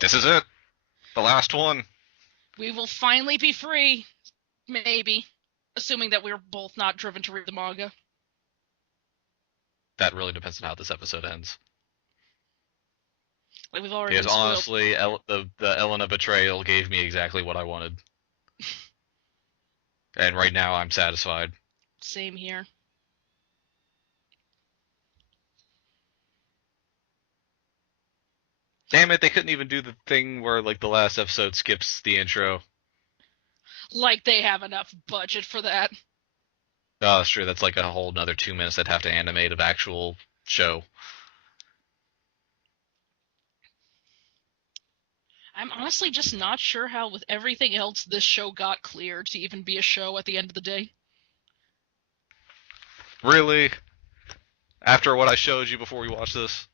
This is it. The last one. We will finally be free. Maybe. Assuming that we're both not driven to read the manga. That really depends on how this episode ends. Like, we've already Because been spoiled. honestly, the Elena betrayal gave me exactly what I wanted. And right now, I'm satisfied. Same here. Damn it, they couldn't even do the thing where, like, the last episode skips the intro. Like they have enough budget for that. Oh, that's true. That's like a whole another 2 minutes I'd have to animate of actual show. I'm honestly just not sure how, with everything else, this show got cleared to even be a show at the end of the day. Really? After what I showed you before we watched this?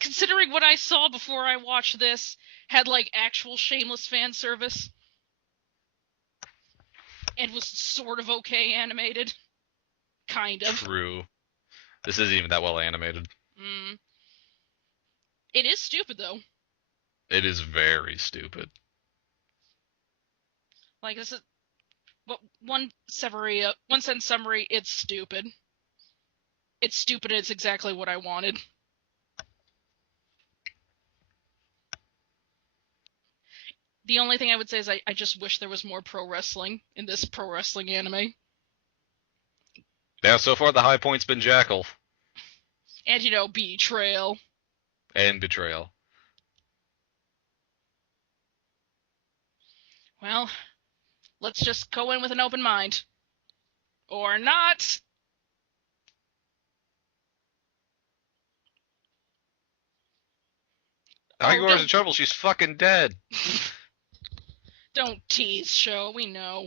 Considering what I saw before I watched this had like actual shameless fan service and was sort of okay animated. Kind of. True. This isn't even that well animated. Mm. It is stupid though. It is very stupid. Like, this is one sentence summary. It's stupid. It's stupid. And it's exactly what I wanted. The only thing I would say is I just wish there was more pro wrestling in this pro wrestling anime. Yeah, so far the high point's been Jackal And, betrayal. and Betrayal. Well, let's just go in with an open mind. Or not. Oh, Agor's in trouble. She's fucking dead. don't tease, show. We know.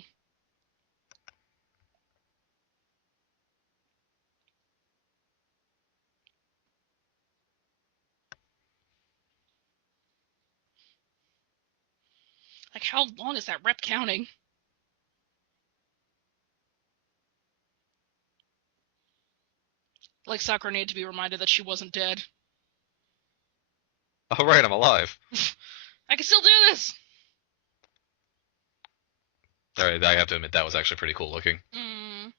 Like, how long is that rep counting? Like, Sakura needed to be reminded that she wasn't dead. All right, I'm alive. I can still do this! All right, I have to admit that was actually pretty cool looking. Mm.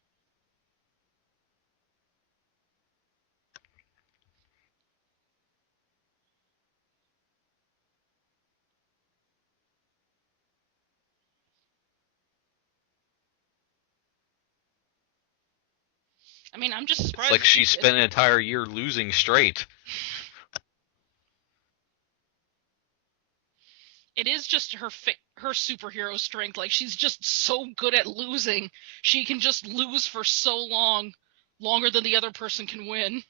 I mean, I'm just It's surprised like that she she did. spent an entire year losing straight. It is just her superhero strength. Like, she's just so good at losing. She can just lose for so long, longer than the other person can win.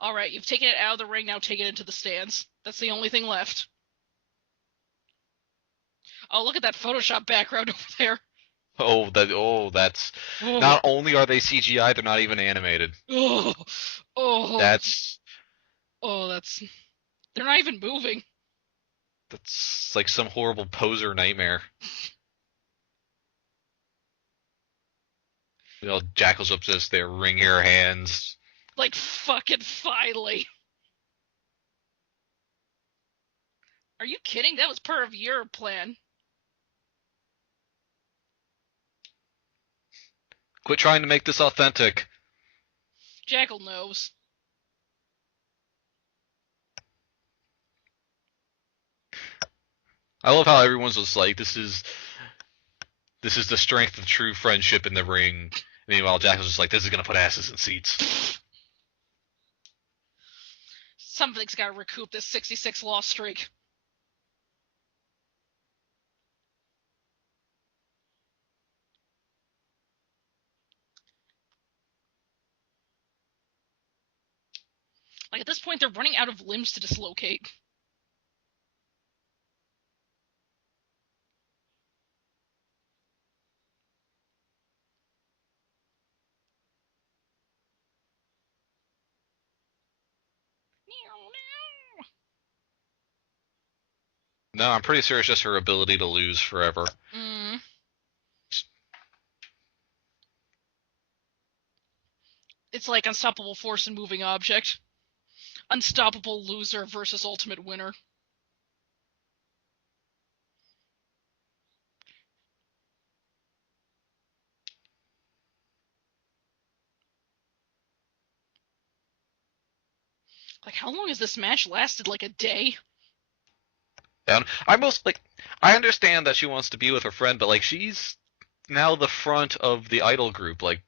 All right, you've taken it out of the ring. Now take it into the stands. That's the only thing left. Oh, look at that Photoshop background over there. That's Oh, not only are they CGI, they're not even animated. oh, oh, That's that's. They're not even moving. that's like some horrible poser nightmare. Jackal's up to this, they wring her hands. Like, fucking finally. Are you kidding? That was part of your plan. Quit trying to make this authentic. Jackal knows. I love how everyone's just like, this is the strength of true friendship in the ring. Meanwhile, Jackal's just like, this is gonna put asses in seats. Something's got to recoup this 66 loss streak. Like, at this point, they're running out of limbs to dislocate. No, I'm pretty sure it's just her ability to lose forever. Mm. It's like unstoppable force and moving object. Unstoppable loser versus ultimate winner. Like, how long has this match lasted? Like a day? And I understand that she wants to be with her friend, but like she's now the front of the idol group. Like,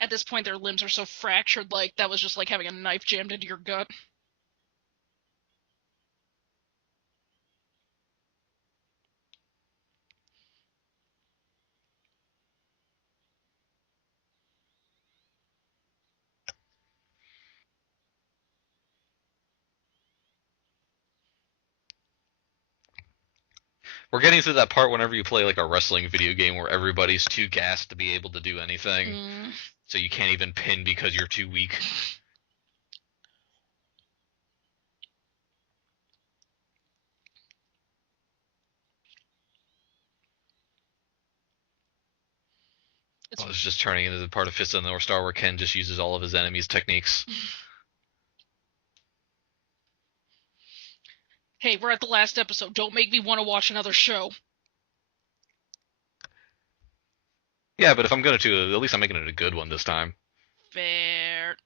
At this point, their limbs are so fractured, like, that was just like having a knife jammed into your gut. we're getting to that part whenever you play like a wrestling video game where everybody's too gassed to be able to do anything, so you can't even pin because you're too weak. It's It's just turning into the part of Fist of the North Star where Ken just uses all of his enemies' techniques. Hey, we're at the last episode. Don't make me want to watch another show. Yeah, but if I'm gonna do it, at least I'm making it a good one this time. Fair.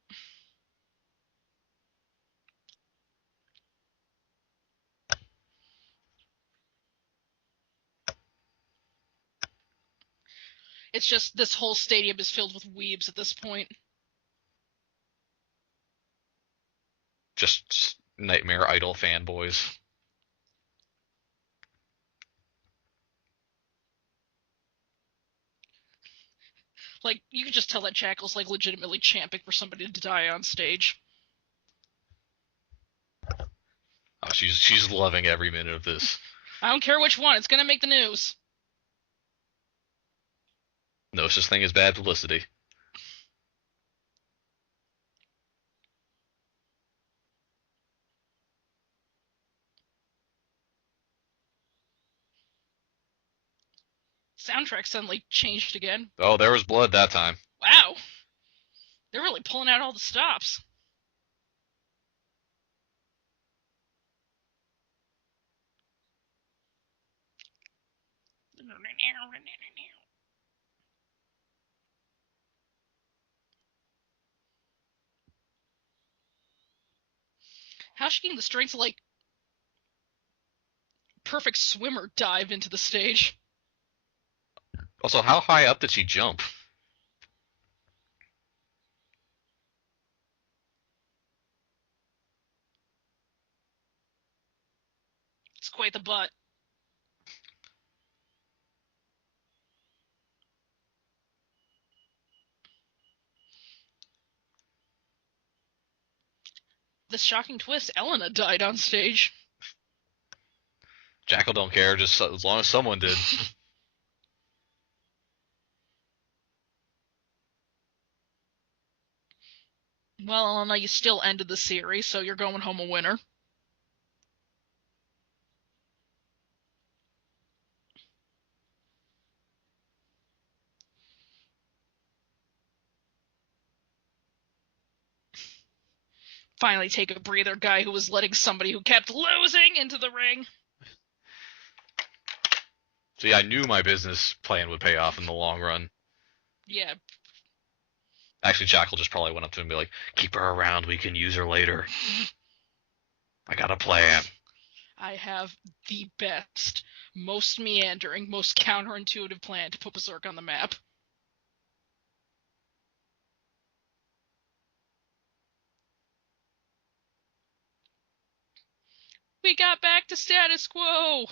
It's just this whole stadium is filled with weebs at this point. Just Nightmare Idol fanboys. Like, you can just tell that Jackal's like legitimately champing for somebody to die on stage. Oh, she's loving every minute of this. I don't care which one, it's gonna make the news. No such thing as bad publicity. Soundtrack suddenly changed again. Oh, there was blood that time. Wow. They're really pulling out all the stops. How's she getting the strength to, like, perfect swimmer dive into the stage? Also, how high up did she jump? It's quite the butt. This shocking twist, Elena died on stage. Jackal don't care, just as long as someone did. Well, Elena, you still ended the series, so you're going home a winner. Finally take a breather, guy who was letting somebody who kept losing into the ring. See, I knew my business plan would pay off in the long run. Yeah. Actually, Jackal just probably went up to him and be like, keep her around, we can use her later. I got a plan. I have the best, most meandering, most counterintuitive plan to put Berserk on the map. We got back to status quo!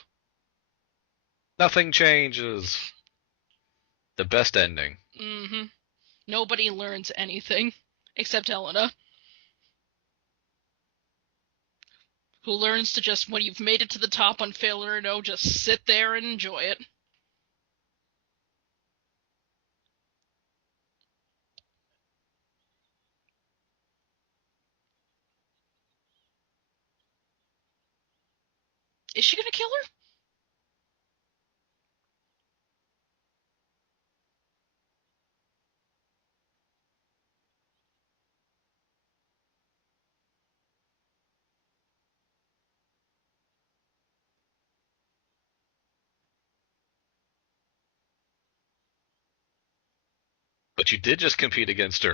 Nothing changes. The best ending. Mm-hmm. Nobody learns anything, except Elena, who learns to just, when you've made it to the top on Failure or No, just sit there and enjoy it. Is she gonna kill her? But you did just compete against her.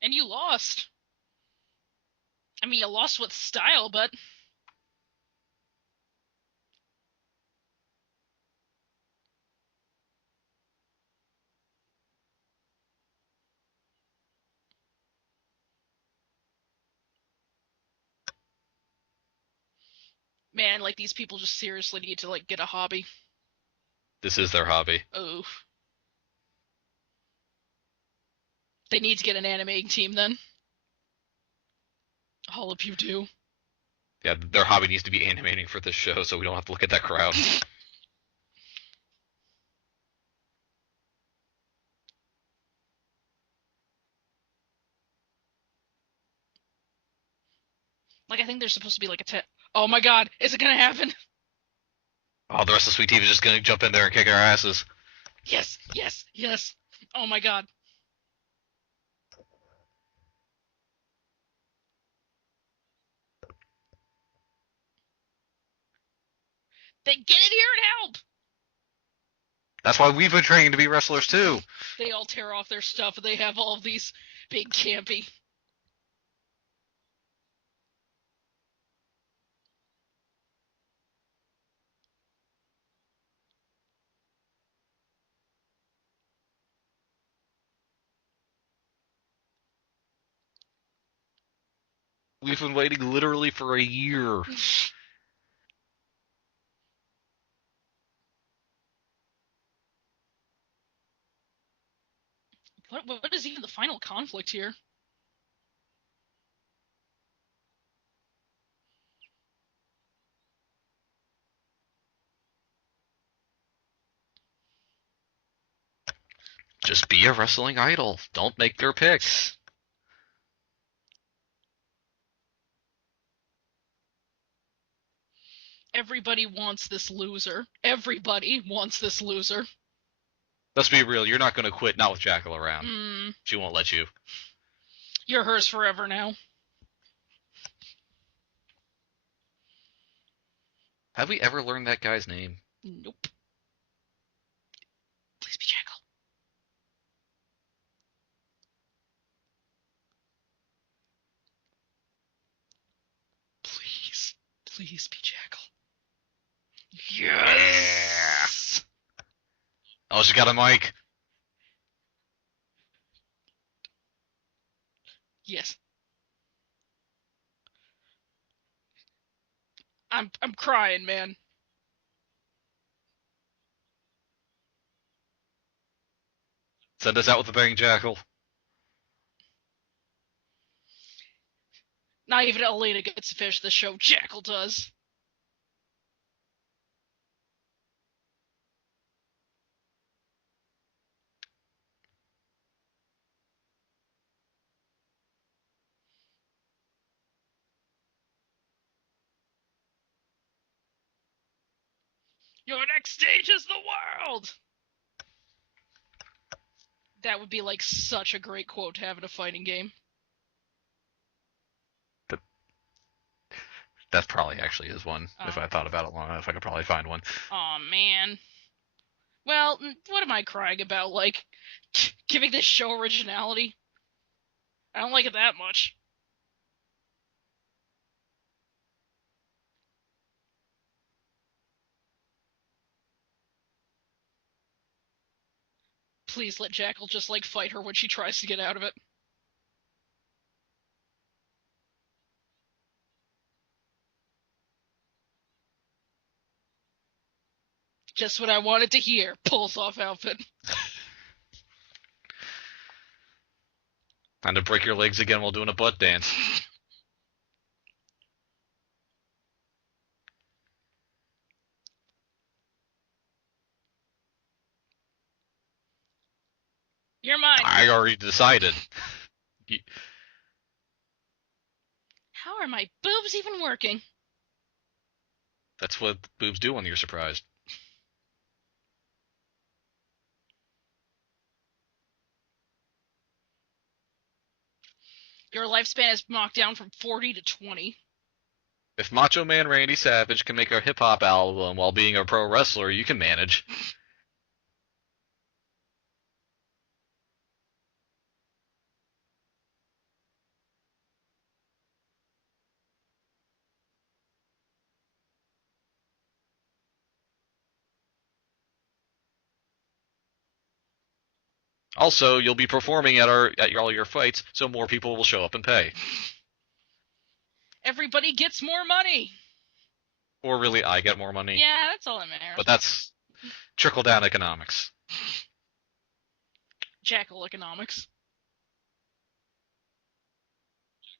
And you lost. I mean, you lost with style, but... Man, like, these people just seriously need to, like, get a hobby. This is their hobby. Oh. They need to get an animating team, then. All of you do. Yeah, their hobby needs to be animating for this show, so we don't have to look at that crowd. Like, I think there's supposed to be, like, a Oh my god, is it gonna happen? Oh, the rest of Sweet Tea is just gonna jump in there and kick our asses. Yes, yes, yes. Oh my god. They get in here and help! That's why we've been training to be wrestlers, too. They all tear off their stuff, and they have all of these big campy... We've been waiting literally for a year. What is even the final conflict here? Just be a wrestling idol. Don't make their picks. Everybody wants this loser. Everybody wants this loser. Let's be real, you're not gonna quit, not with Jackal around. She won't let you. You're hers forever now. Have we ever learned that guy's name? Nope. Please be Jackal. Please. Please be Jackal. Yes! Yeah. Oh, she got a mic. Yes. I'm crying, man. Send us out with a bang, Jackal. Not even Elena gets to finish the show. Jackal does. Your next stage is the world! That would be like such a great quote to have in a fighting game. That probably actually is one. If I thought about it long enough, I could probably find one. Aw, man. Well, what am I crying about? Like, giving this show originality? I don't like it that much. Please let Jackal just, like, fight her when she tries to get out of it. Just what I wanted to hear. Pulls off outfit. Time to break your legs again while doing a butt dance. You're mine. I already decided. How are my boobs even working? That's what boobs do when you're surprised. Your lifespan is knocked down from 40 to 20. If Macho Man Randy Savage can make a hip hop album while being a pro wrestler, you can manage. Also, you'll be performing at all your fights, so more people will show up and pay. Everybody gets more money. Or really, I get more money. Yeah, that's all that matters. But that's trickle down economics. Jackal economics.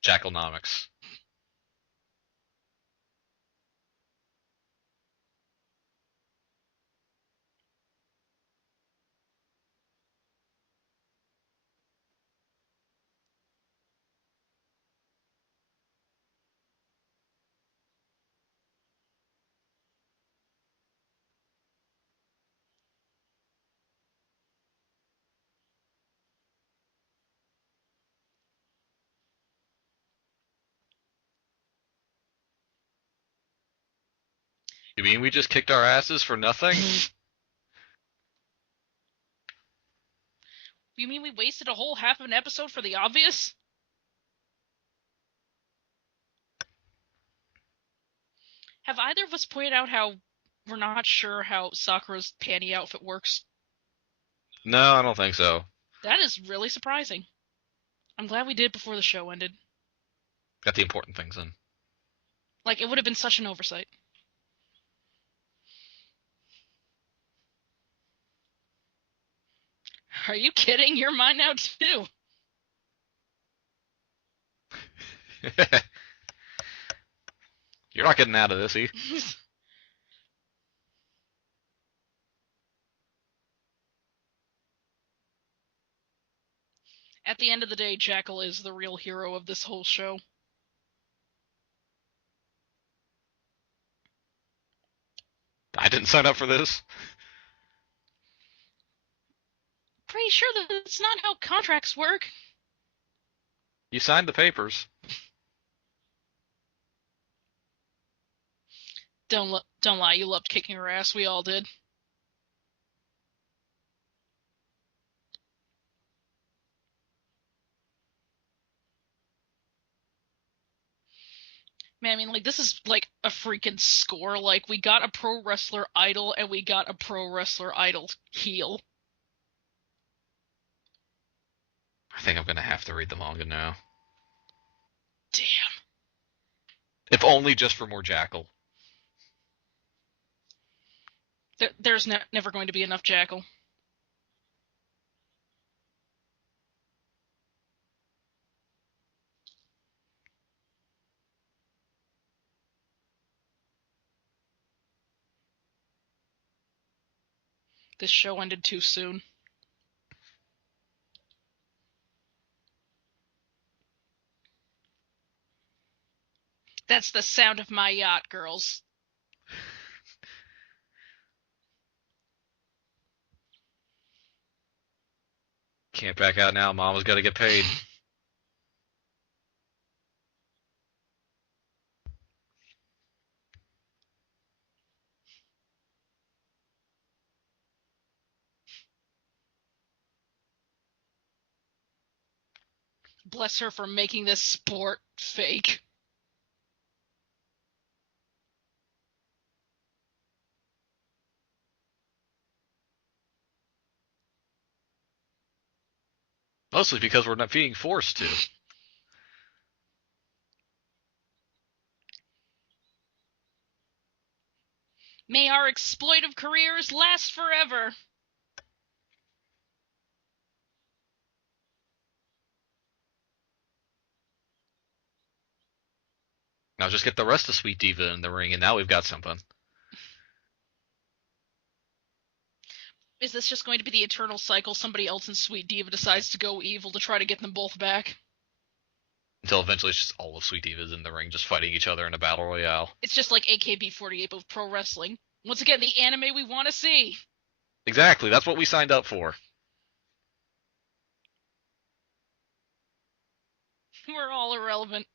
Jackalnomics. You mean we just kicked our asses for nothing? You mean we wasted a whole half of an episode for the obvious? Have either of us pointed out how we're not sure how Sakura's panty outfit works? No, I don't think so. That is really surprising. I'm glad we did before the show ended. Got the important things in. Like, it would have been such an oversight. Are you kidding? You're mine now, too. You're not getting out of this, At the end of the day, Jackal is the real hero of this whole show. I didn't sign up for this. Pretty sure that that's not how contracts work. You signed the papers. Don't lie, you loved kicking her ass. We all did. Man, I mean, like, this is like a freaking score. Like, we got a pro wrestler idol and we got a pro wrestler idol heel. I think I'm gonna have to read the manga now. Damn. If only just for more Jackal. There's never going to be enough Jackal. This show ended too soon. That's the sound of my yacht, girls. Can't back out now. Mama's got to get paid. Bless her for making this sport fake. Mostly because we're not being forced to. May our exploitive careers last forever. Now just get the rest of Sweet Diva in the ring, and now we've got something. Is this just going to be the eternal cycle? Somebody else in Sweet Diva decides to go evil to try to get them both back? Until eventually it's just all of Sweet Divas in the ring just fighting each other in a battle royale. It's just like AKB48 with pro wrestling. Once again, the anime we want to see. Exactly, that's what we signed up for. We're all irrelevant.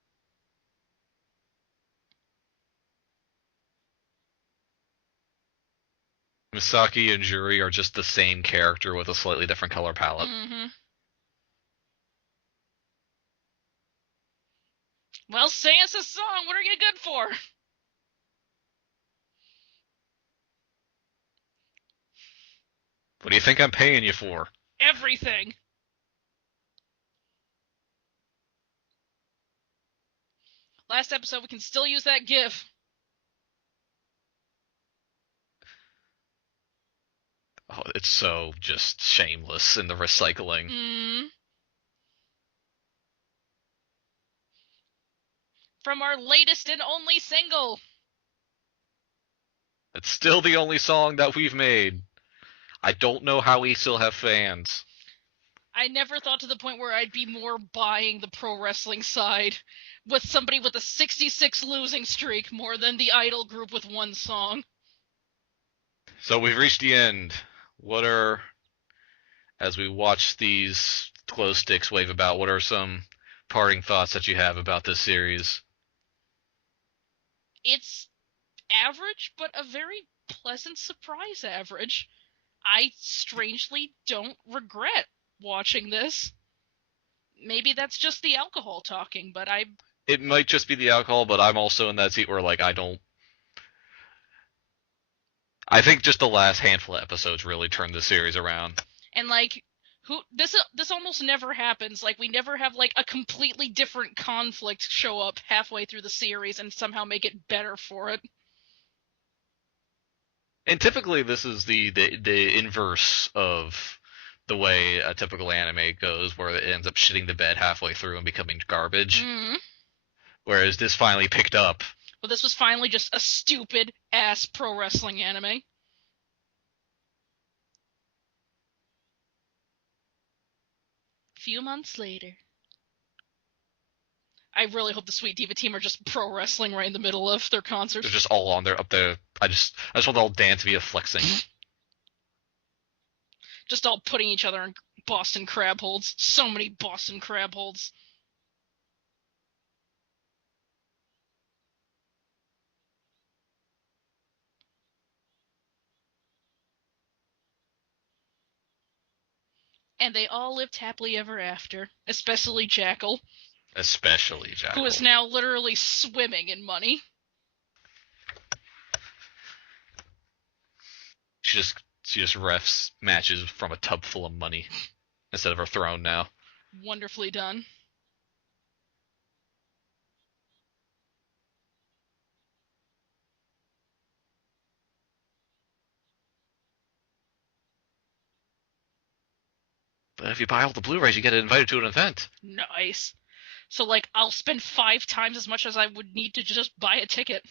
Misaki and Juri are just the same character with a slightly different color palette. Mm-hmm. Well, sing us a song. What are you good for? What do you think I'm paying you for? Everything. Last episode, we can still use that GIF. Oh, it's so just shameless in the recycling. From our latest and only single. It's still the only song that we've made. I don't know how we still have fans. I never thought to the point where I'd be more buying the pro wrestling side with somebody with a 66 losing streak more than the idol group with one song. So we've reached the end. As we watch these glow sticks wave about, what are some parting thoughts that you have about this series? It's average, but a very pleasant surprise average. I strangely don't regret watching this. Maybe that's just the alcohol talking, but It might just be the alcohol, but I'm also in that seat where, like, I think just the last handful of episodes really turned the series around. And, like, this almost never happens. Like, we never have, like, a completely different conflict show up halfway through the series and somehow make it better for it. And typically this is the inverse of the way a typical anime goes, where it ends up shitting the bed halfway through and becoming garbage. Mm-hmm. Whereas this finally picked up. Well, this was finally just a stupid-ass pro wrestling anime. Few months later. I really hope the Sweet Diva team are just pro wrestling right in the middle of their concerts. They're just all on there, up there. I just want the whole dance via flexing. Just all putting each other in Boston crab holds. So many Boston crab holds. And they all lived happily ever after. Especially Jackal. Who is now literally swimming in money. She just refs matches from a tub full of money instead of her throne now. Wonderfully done. But if you buy all the Blu-rays, you get invited to an event. Nice. So, like, I'll spend 5 times as much as I would need to just buy a ticket.